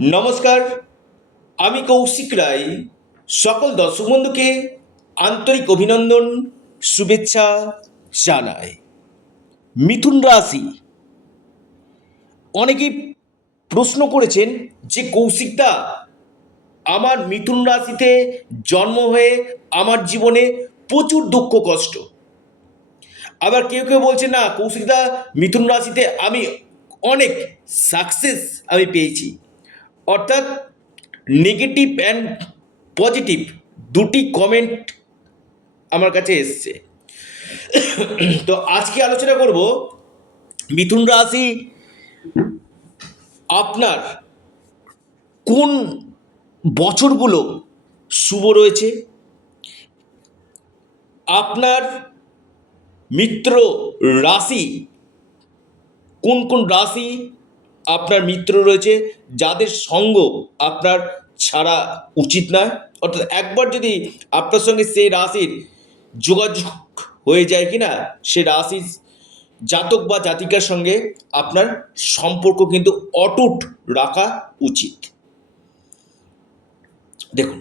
নমস্কার, আমি কৌশিক রায়। সকল দর্শক বন্ধুকে আন্তরিক অভিনন্দন, শুভেচ্ছা জানাই। মিথুন রাশি, অনেকেই প্রশ্ন করেছেন যে কৌশিকদা, আমার মিথুন রাশিতে জন্ম হয়ে আমার জীবনে প্রচুর দুঃখ কষ্ট। আবার কেউ কেউ বলছে না কৌশিকদা, মিথুন রাশিতে আমি অনেক সাকসেস আমি পেয়েছি। অর্থাৎ নেগেটিভ অ্যান্ড পজিটিভ দুটি কমেন্ট আমার কাছে এসছে। তো আজকে আলোচনা করব মিথুন রাশি আপনার কোন বছরগুলো শুভ রয়েছে, আপনার মিত্র রাশি কোন কোন রাশি আপনার মিত্র রয়েছে, যাদের সঙ্গ আপনার ছাড়া উচিত নয়। অর্থাৎ একবার যদি আপনার সঙ্গে সেই রাশির যোগাযোগ হয়ে যায় কিনা, সে রাশির জাতক বা জাতিকার সঙ্গে আপনার সম্পর্ক কিন্তু অটুট রাখা উচিত। দেখুন,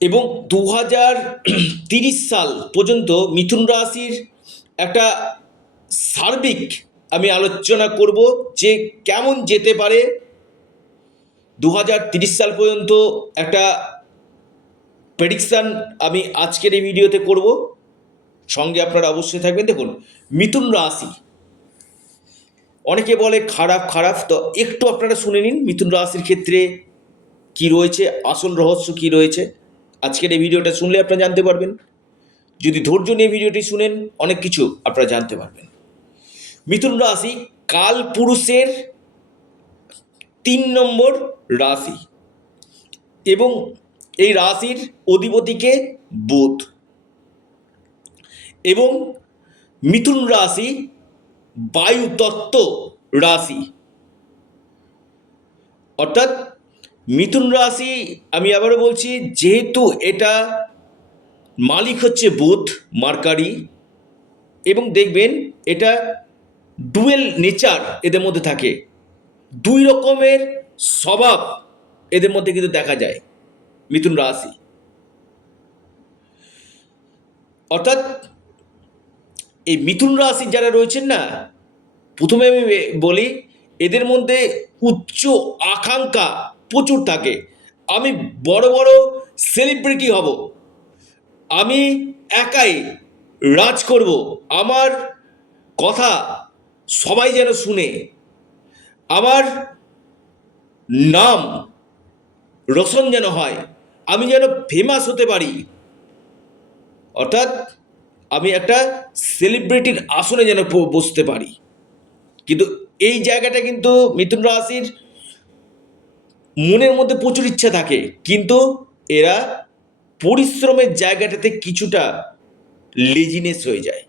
এবং 2030 সাল পর্যন্ত মিথুন রাশির একটা সার্বিক আমি আলোচনা করব যে কেমন যেতে পারে। 2030 সাল পর্যন্ত একটা প্রেডিকশান আমি আজকের এই ভিডিওতে করব, সঙ্গে আপনারা অবশ্যই থাকবেন। দেখুন, মিথুন রাশি অনেকে বলে খারাপ খারাপ, তো একটু আপনারা শুনে নিন মিথুন রাশির ক্ষেত্রে কি রয়েছে, আসল রহস্য কি রয়েছে। আজকের এই ভিডিওটা শুনলে আপনারা জানতে পারবেন। যদি ধৈর্য নিয়ে ভিডিওটি শুনেন, অনেক কিছু আপনারা জানতে পারবেন। মিথুন রাশি কাল পুরুষের 3 নম্বর রাশি, এবং এই রাশির অধিপতিকে বুধ। এবং মিথুন রাশি বায়ু তত্ত্ব রাশি। অর্থাৎ মিথুন রাশি, আমি আবারও বলছি, যেহেতু এটা মালিক হচ্ছে বুধ, মার্কারি, এবং দেখবেন এটা ডুয়েল নেচার এদের মধ্যে থাকে, দুই রকমের স্বভাব এদের মধ্যে কিন্তু দেখা যায় মিথুন রাশি। অর্থাৎ এই মিথুন রাশি যারা রয়েছেন না, প্রথমে আমি বলি এদের মধ্যে উচ্চ আকাঙ্ক্ষা প্রচুর থাকে। আমি বড় বড় সেলিব্রিটি হব, আমি একাই রাজ করব, আমার কথা সবাই যেন শুনে, আমার নাম রোশন যেন হয়, আমি যেন ফেমাস হতে পারি। অর্থাৎ আমি একটা সেলিব্রিটির আসনে যেন বসতে পারি। কিন্তু এই জায়গাটা কিন্তু মিথুন রাশির মনের মধ্যে প্রচুর ইচ্ছা থাকে, কিন্তু এরা পরিশ্রমের জায়গাটাতে কিছুটা লেজিনেস হয়ে যায়,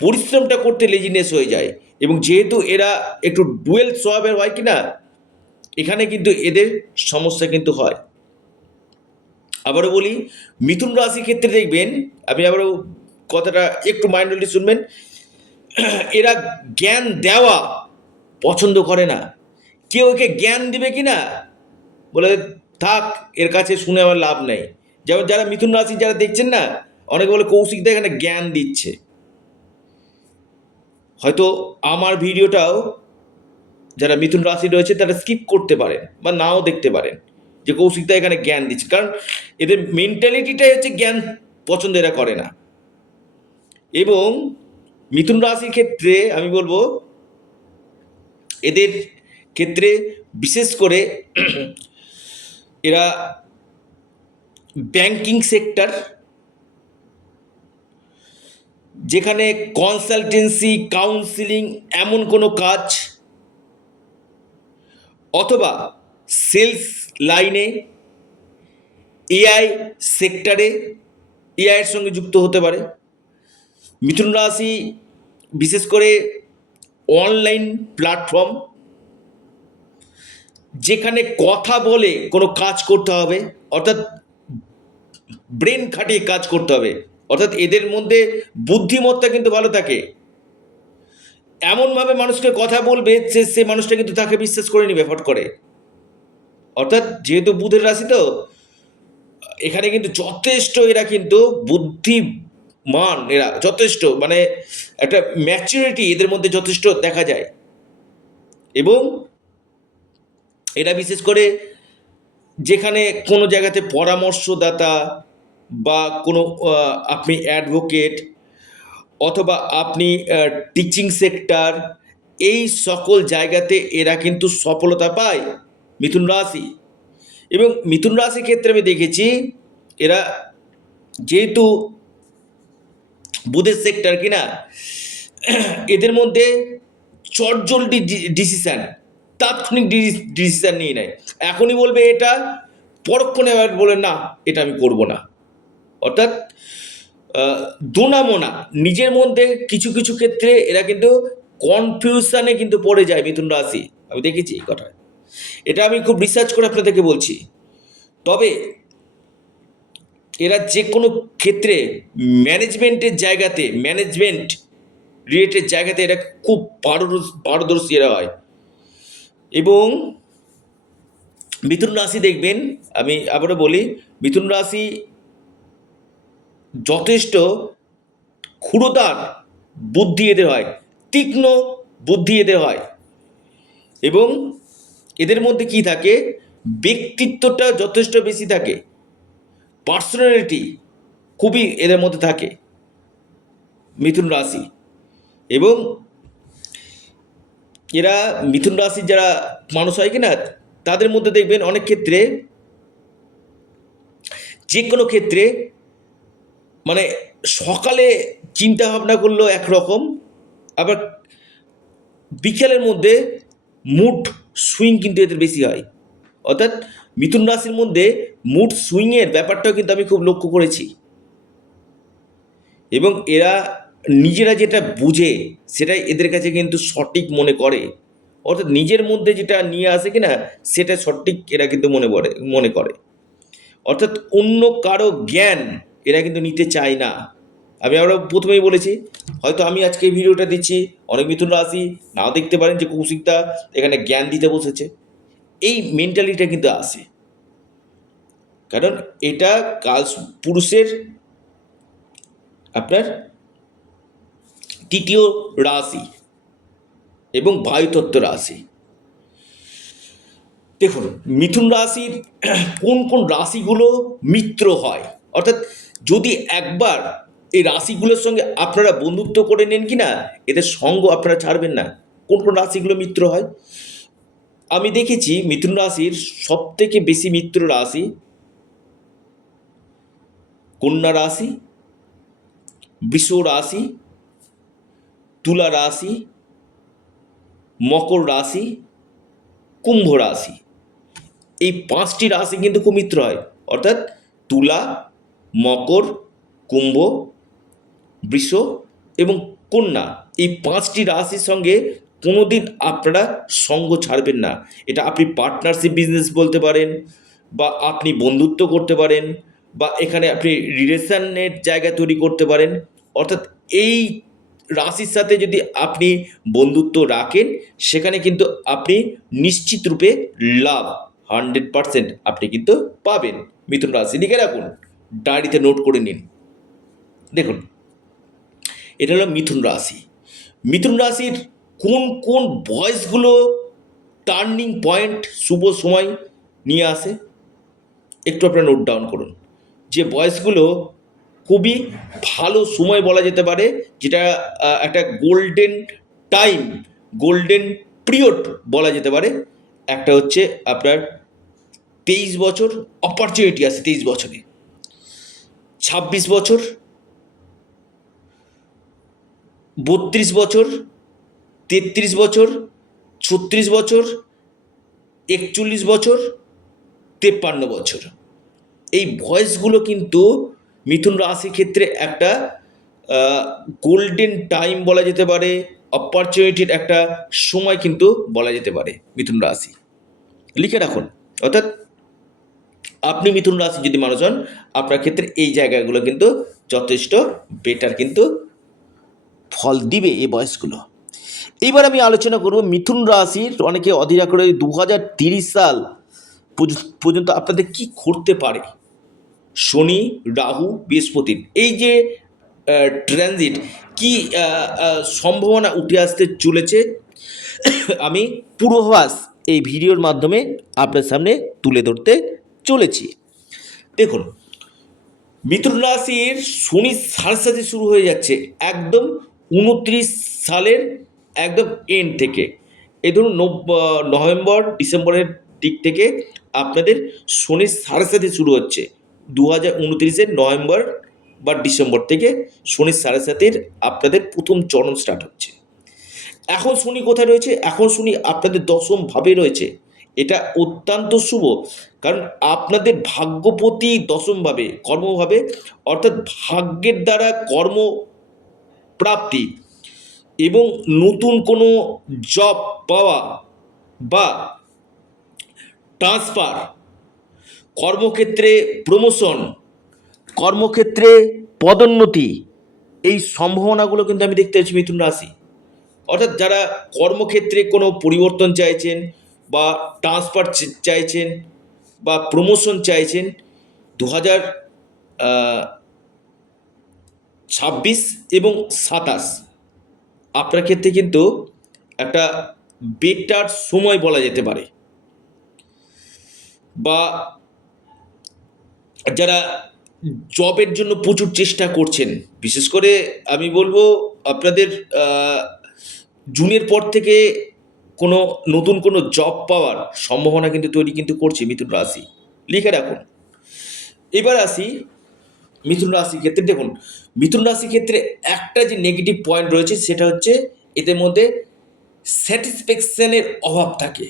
পরিশ্রমটা করতে লেজিনেস হয়ে যায়। এবং যেহেতু এরা একটু ডুয়েল স্বভাবের হয় কিনা, এখানে কিন্তু এদের সমস্যা কিন্তু হয়। আবারও বলি, মিথুন রাশির ক্ষেত্রে দেখবেন, আপনি আবারও কথাটা একটু মাইন্ডলি শুনবেন, এরা জ্ঞান দেওয়া পছন্দ করে না। কেউ একে জ্ঞান দিবে কি না, বলে থাক, এর কাছে শুনে আমার লাভ নেই। যেমন যারা মিথুন রাশি যারা দেখছেন না, অনেকে বলে কৌশিক দা এখানে জ্ঞান দিচ্ছে। হয়তো আমার ভিডিওটাও যারা মিথুন রাশি রয়েছে তারা স্কিপ করতে পারেন বা নাও দেখতে পারেন, যে কৌশিক দা এখানে জ্ঞান দিচ্ছে। কারণ এদের মেন্টালিটিটাই হচ্ছে জ্ঞান পছন্দ এরা করে না। এবং মিথুন রাশির ক্ষেত্রে আমি বলবো, এদের ক্ষেত্রে বিশেষ করে এরা ব্যাংকিং সেক্টর, যেখানে কনসালটেন্সি, কাউন্সিলিং এমন কোনো কাজ, অথবা সেলস লাইনে, এআই সেক্টরে, এআইয়ের সঙ্গে যুক্ত হতে পারে। মিথুন রাশি বিশেষ করে অনলাইন প্ল্যাটফর্ম, যেখানে কথা বলে কোনো কাজ করতে হবে, অর্থাৎ ব্রেন খাটিয়ে কাজ করতে হবে। অর্থাৎ এদের মধ্যে বুদ্ধিমত্তা কিন্তু ভালো থাকে, এমনভাবে মানুষকে কথা বলবে যে সে মানুষটা কিন্তু তাকে বিশ্বাস করে নেবে ফট করে। অর্থাৎ যেহেতু বুধের রাশি তো এখানে কিন্তু যথেষ্ট এরা কিন্তু বুদ্ধিমান, এরা যথেষ্ট মানে একটা ম্যাচুরিটি এদের মধ্যে যথেষ্ট দেখা যায়। এবং এরা বিশেষ করে যেখানে কোনো জায়গাতে পরামর্শদাতা বা কোনো আপনি অ্যাডভোকেট অথবা আপনি টিচিং সেক্টর, এই সকল জায়গাতে এরা কিন্তু সফলতা পায় মিথুন রাশি। এবং মিথুন রাশির ক্ষেত্রে আমি দেখেছি এরা যেহেতু বুধের সেক্টর কিনা, এদের মধ্যে চটজলদি ডিসিশান, তাৎক্ষণিক ডিসিশান নিয়ে নেয়। এখনই বলবে এটা, পরক্ষণে আবার বলে না এটা আমি করব না। অর্থাৎ দোনামোনা নিজের মধ্যে কিছু কিছু ক্ষেত্রে এরা কিন্তু কনফিউশনে কিন্তু পড়ে যায় মিথুন রাশি। আমি দেখেছি এই কথা, এটা আমি খুব রিসার্চ করে আপনাদেরকে বলছি। তবে এরা যে কোনো ক্ষেত্রে ম্যানেজমেন্টের জায়গাতে, ম্যানেজমেন্ট রিলেটেড জায়গাতে এরা খুব পারদর্শী এরা হয়। এবং মিথুন রাশি দেখবেন, আমি আবারও বলি, মিথুন রাশি যথেষ্ট ক্ষুরতার বুদ্ধি এদের হয়, তীক্ষ্ণ বুদ্ধি এদের হয়। এবং এদের মধ্যে কি থাকে, ব্যক্তিত্বটা যথেষ্ট বেশি থাকে, পার্সোনালিটি খুবই এদের মধ্যে থাকে মিথুন রাশি। এবং এরা মিথুন রাশির যারা মানুষ হয় কিনা তাদের মধ্যে দেখবেন অনেক ক্ষেত্রে, যে কোনো ক্ষেত্রে মানে সকালে চিন্তা ভাবনা করলেও একরকম, আবার বিকেলের মধ্যে মুড সুইং কিন্তু এদের বেশি হয়। অর্থাৎ মিথুন রাশির মধ্যে মুড সুইংয়ের ব্যাপারটাও কিন্তু আমি খুব লক্ষ্য করেছি। এবং এরা নিজেরা যেটা বুঝে সেটাই এদের কাছে কিন্তু সঠিক মনে করে। অর্থাৎ নিজের মধ্যে যেটা নিয়ে আসে কিনা সেটা সঠিক এরা কিন্তু মনে করে। অর্থাৎ অন্য কারো জ্ঞান এরা কিন্তু নিতে চায় না। আমি আমরা প্রথমেই বলেছি, হয়তো আমি আজকে এই ভিডিওটা দিচ্ছি, অনেক মিথুন রাশি নাও দেখতে পারেন যে কৌশিকদা এখানে জ্ঞান দিতে বসেছে। এই মেন্টালিটিটা কিন্তু আসে, কারণ এটা কাল পুরুষের আপনার তৃতীয় রাশি এবং বায়ুতত্ত্ব রাশি। দেখুন মিথুন রাশির কোন কোন রাশিগুলো মিত্র হয়, অর্থাৎ যদি একবার এই রাশিগুলোর সঙ্গে আপনারা বন্ধুত্ব করে নেন কি না, এদের সঙ্গ আপনারা ছাড়বেন না। কোন কোন রাশিগুলো মিত্র হয় আমি দেখেছি, মিথুন রাশির সব থেকে বেশি মিত্র রাশি কন্যা রাশি, বৃষ রাশি, তুলা রাশি, মকর রাশি, কুম্ভ রাশি। এই পাঁচটি রাশি কিন্তু খুব মিত্র হয়। অর্থাৎ তুলা, মকর, কুম্ভ, বৃষ এবং কন্যা, এই পাঁচটি রাশির সঙ্গে কোনোদিন আপনারা সঙ্গ ছাড়বেন না। এটা আপনি পার্টনারশিপ বিজনেস বলতে পারেন, বা আপনি বন্ধুত্ব করতে পারেন, বা এখানে আপনি রিলেশনের জায়গা তৈরি করতে পারেন। অর্থাৎ এই রাশির সাথে যদি আপনি বন্ধুত্ব রাখেন, সেখানে কিন্তু আপনি নিশ্চিত রূপে লাভ 100% আপনি কিন্তু পাবেন। মিথুন রাশি লিখে রাখুন, ডায়েরিতে নোট করে নিন। দেখুন এটা হলো মিথুন রাশি। মিথুন রাশির কোন কোন বয়সগুলো টার্নিং পয়েন্ট, শুভ সময় নিয়ে আসে, একটু আপনারা নোট ডাউন করুন। যে বয়সগুলো খুবই ভালো সময় বলা যেতে পারে, যেটা একটা গোল্ডেন টাইম, গোল্ডেন পিরিয়ড বলা যেতে পারে। একটা হচ্ছে আপনার 23 বছর, অপরচুনিটি আছে 23 বছরে, 26 বছর, 32 বছর, 33 বছর, 36 বছর, 41 বছর, 53 বছর। এই বয়সগুলো কিন্তু মিথুন রাশির ক্ষেত্রে একটা গোল্ডেন টাইম বলা যেতে পারে, অপরচুনিটির একটা সময় কিন্তু বলা যেতে পারে মিথুন রাশি। লিখে রাখুন। অর্থাৎ আপনি মিথুন রাশি যদি মানুষ হন, আপনার ক্ষেত্রে এই জায়গাগুলো কিন্তু যথেষ্ট বেটার কিন্তু ফল দিবে এই বয়সগুলো। এইবার আমি আলোচনা করব মিথুন রাশির, অনেকে অধীরা করে 2030 সাল পর্যন্ত আপনাদের কি করতে পারে শনি, রাহু, বৃহস্পতির এই যে ট্রানজিট, কি সম্ভাবনা উঠে আসতে চলেছে, আমি পূর্বাভাস এই ভিডিওর মাধ্যমে আপনার সামনে তুলে ধরতে চলেছি। দেখুন, মিথুন রাশির শনি সাড়ে শুরু হয়ে যাচ্ছে একদম 29 সালের একদম এন্ড থেকে। এই ধরুন নভেম্বর ডিসেম্বরের দিক থেকে আপনাদের শনি সাড়ে শুরু হচ্ছে। 2029-এর নভেম্বর বা ডিসেম্বর থেকে শনি সাড়ে আপনাদের প্রথম চরণ স্টার্ট হচ্ছে। এখন শনি কোথায় রয়েছে? এখন শনি আপনাদের দশম ভাবে রয়েছে। এটা অত্যন্ত শুভ, কারণ আপনাদের ভাগ্যপতি দশমভাবে কর্মভাবে, অর্থাৎ ভাগ্যের দ্বারা কর্ম প্রাপ্তি এবং নতুন কোনো জব পাওয়া বা ট্রান্সফার, কর্মক্ষেত্রে প্রমোশন, কর্মক্ষেত্রে পদোন্নতি, এই সম্ভাবনাগুলো কিন্তু আমি দেখতে পাচ্ছি মিথুন রাশি। অর্থাৎ যারা কর্মক্ষেত্রে কোনো পরিবর্তন চাইছেন বা ট্রান্সফার চাইছেন বা প্রমোশন চাইছেন, 2026 এবং 27 আপনার ক্ষেত্রে কিন্তু একটা বেটার সময় বলা যেতে পারে। বা যারা জবের জন্য প্রচুর চেষ্টা করছেন, বিশেষ করে আমি বলবো আপনাদের জুনের পর থেকে কোনো নতুন কোনো জব পাওয়ার সম্ভাবনা কিন্তু তৈরি কিন্তু করছে মিথুন রাশি, লিখে রাখুন। এবার আসি মিথুন রাশির ক্ষেত্রে। দেখুন, মিথুন রাশির ক্ষেত্রে একটা যে নেগেটিভ পয়েন্ট রয়েছে সেটা হচ্ছে এদের মধ্যে স্যাটিসফ্যাকশনের অভাব থাকে।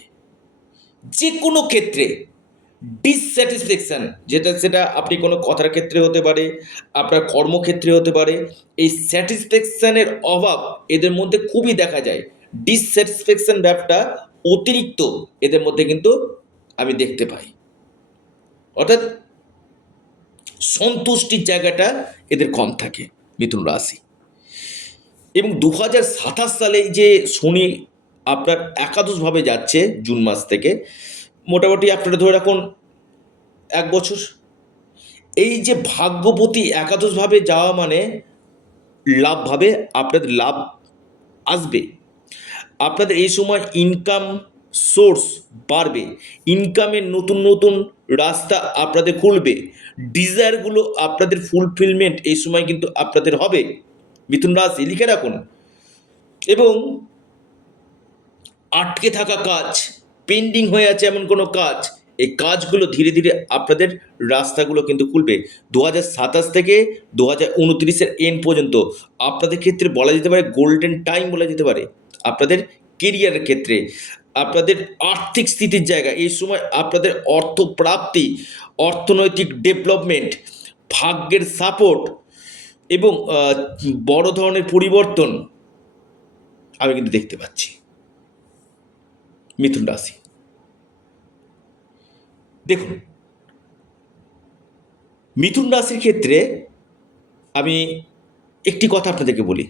যে কোনো ক্ষেত্রে ডিসস্যাটিসফ্যাকশন, সেটা আপনি কোনো কথার ক্ষেত্রে হতে পারে, আপনার কর্মক্ষেত্রে হতে পারে, এই স্যাটিসফ্যাকশনের অভাব এদের মধ্যে খুবই দেখা যায়। ডিসস্যাটিসফ্যাকশন ব্যাপারটা অতিরিক্ত এদের মধ্যে কিন্তু আমি দেখতে পাই। অর্থাৎ সন্তুষ্টির জায়গাটা এদের কম থাকে মিথুন রাশি। এবং 2027 সালে যে শনি আপনার একাদশভাবে যাচ্ছে জুন মাস থেকে, মোটামুটি আপনারা ধরে রাখুন 1 বছর। এই যে ভাগ্যপতি একাদশভাবে যাওয়া মানে লাভভাবে আপনাদের লাভ আসবে। আপনাদের এই সময় ইনকাম সোর্স বাড়বে, ইনকামের নতুন নতুন রাস্তা আপনাদের খুলবে, ডিজায়ারগুলো আপনাদের ফুলফিলমেন্ট এই সময় কিন্তু আপনাদের হবে মিথুন রাশি, লিখে রাখুন। এবং আটকে থাকা কাজ, পেন্ডিং হয়ে আছে এমন কোনো কাজ, এই কাজগুলো ধীরে ধীরে আপনাদের রাস্তাগুলো কিন্তু খুলবে। 2027 থেকে 2029-এর এন্ড পর্যন্ত আপনাদের ক্ষেত্রে বলা যেতে পারে গোল্ডেন টাইম বলা যেতে পারে। আপনাদের কেরিয়ারের ক্ষেত্রে, আপনাদের আর্থিক স্থিতির জায়গা, এই সময় আপনাদের অর্থ প্রাপ্তি, অর্থনৈতিক ডেভেলপমেন্ট, ভাগ্যের সাপোর্ট এবং বড় ধরনের পরিবর্তন আমি কিন্তু দেখতে পাচ্ছি মিথুন রাশি। দেখুন, মিথুন রাশির ক্ষেত্রে আমি একটি কথা আপনাদেরকে বলি,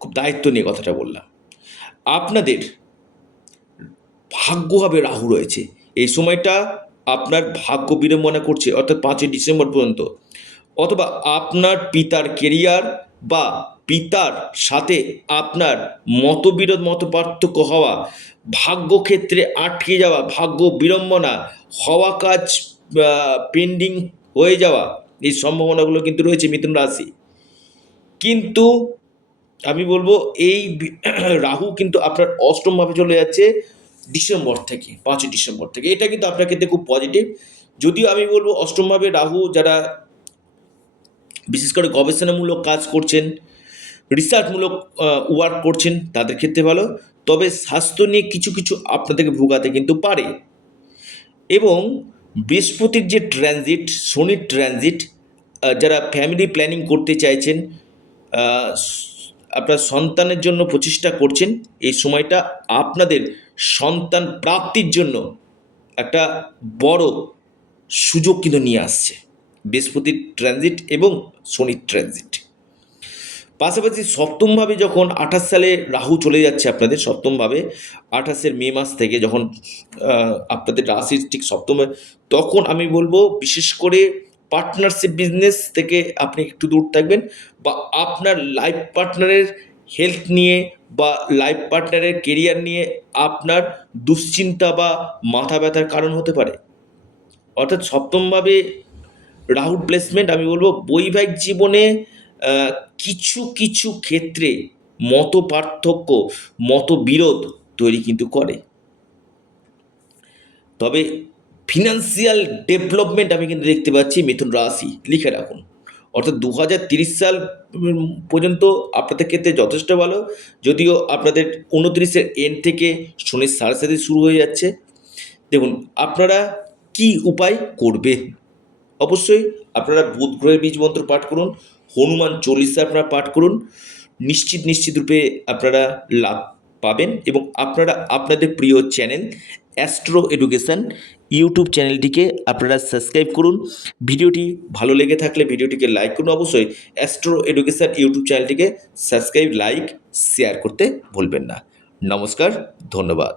খুব দায়িত্ব নিয়ে কথাটা বললাম। আপনাদের ভাগ্যভাবে রাহু রয়েছে, এই সময়টা আপনার ভাগ্য বিড়ম্বনা করছে, অর্থাৎ 5ই ডিসেম্বর পর্যন্ত। অথবা আপনার পিতার কেরিয়ার বা পিতার সাথে আপনার মতবিরোধ, মত পার্থক্য হওয়া, ভাগ্যক্ষেত্রে আটকে যাওয়া, ভাগ্য বিড়ম্বনা হওয়া, কাজ পেন্ডিং হয়ে যাওয়া, এই সম্ভাবনাগুলো কিন্তু রয়েছে মিথুন রাশি। কিন্তু আমি বলবো এই রাহু কিন্তু আপনার অষ্টমভাবে চলে যাচ্ছে ডিসেম্বর থেকে, 5ই ডিসেম্বর থেকে। এটা কিন্তু আপনার ক্ষেত্রে খুব পজিটিভ। যদিও আমি বলবো অষ্টমভাবে রাহু যারা বিশেষ করে গবেষণামূলক কাজ করছেন, রিসার্চমূলক ওয়ার্ক করছেন, তাদের ক্ষেত্রে ভালো। তবে স্বাস্থ্য নিয়ে কিছু কিছু আপনাদেরকে ভোগাতে কিন্তু পারে। এবং বৃহস্পতির যে ট্রানজিট, শনির ট্রানজিট, যারা ফ্যামিলি প্ল্যানিং করতে চাইছেন, আপনার সন্তানের জন্য প্রচেষ্টা করছেন, এই সময়টা আপনাদের সন্তান প্রাপ্তির জন্য একটা বড় সুযোগ কিন্তু নিয়ে আসছে বৃহস্পতির ট্রানজিট এবং শনির ট্রানজিট। পাশাপাশি সপ্তমভাবে যখন 28 সালে রাহু চলে যাচ্ছে আপনাদের সপ্তমভাবে, 28 মে মাস থেকে যখন আপনাদের রাশির ঠিক সপ্তমে, তখন আমি বলবো বিশেষ করে পার্টনারশিপ বিজনেস থেকে আপনি একটু দূর থাকবেন, বা আপনার লাইফ পার্টনারের হেলথ নিয়ে বা লাইফ পার্টনারের কেরিয়ার নিয়ে আপনার দুশ্চিন্তা বা মাথা ব্যথার কারণ হতে পারে। অর্থাৎ সপ্তমভাবে রাহুর প্লেসমেন্ট আমি বলবো বৈবাহিক জীবনে আহ, কিছু কিছু ক্ষেত্রে মত পার্থক্য, মতবিরোধ তৈরি কিন্তু করে। তবে ফিনান্সিয়াল ডেভেলপমেন্ট আমি কিন্তু দেখতে পাচ্ছি মিথুন রাশি, লিখে রাখুন। অর্থাৎ 2030 সাল পর্যন্ত আপনাদের ক্ষেত্রে যথেষ্ট ভালো, যদিও আপনাদের 29-এর এন্ড থেকে শনির সাড়ে শুরু হয়ে যাচ্ছে। দেখুন আপনারা কি উপায় করবে, অবশ্যই আপনারা বুধ গ্রহের বীজ মন্ত্র পাঠ করুন, হনুমান চল্লিশা আপনারা পাঠ করুন, নিশ্চিত রূপে আপনারা লাভ পাবেন। এবং আপনারা আপনাদের প্রিয় চ্যানেল অ্যাস্ট্রো এডুকেশান ইউটিউব চ্যানেলটিকে আপনারা সাবস্ক্রাইব করুন। ভিডিওটি ভালো লেগে থাকলে ভিডিওটিকে লাইক করুন, অবশ্যই অ্যাস্ট্রো এডুকেশান ইউটিউব চ্যানেলটিকে সাবস্ক্রাইব, লাইক, শেয়ার করতে ভুলবেন না। নমস্কার, ধন্যবাদ।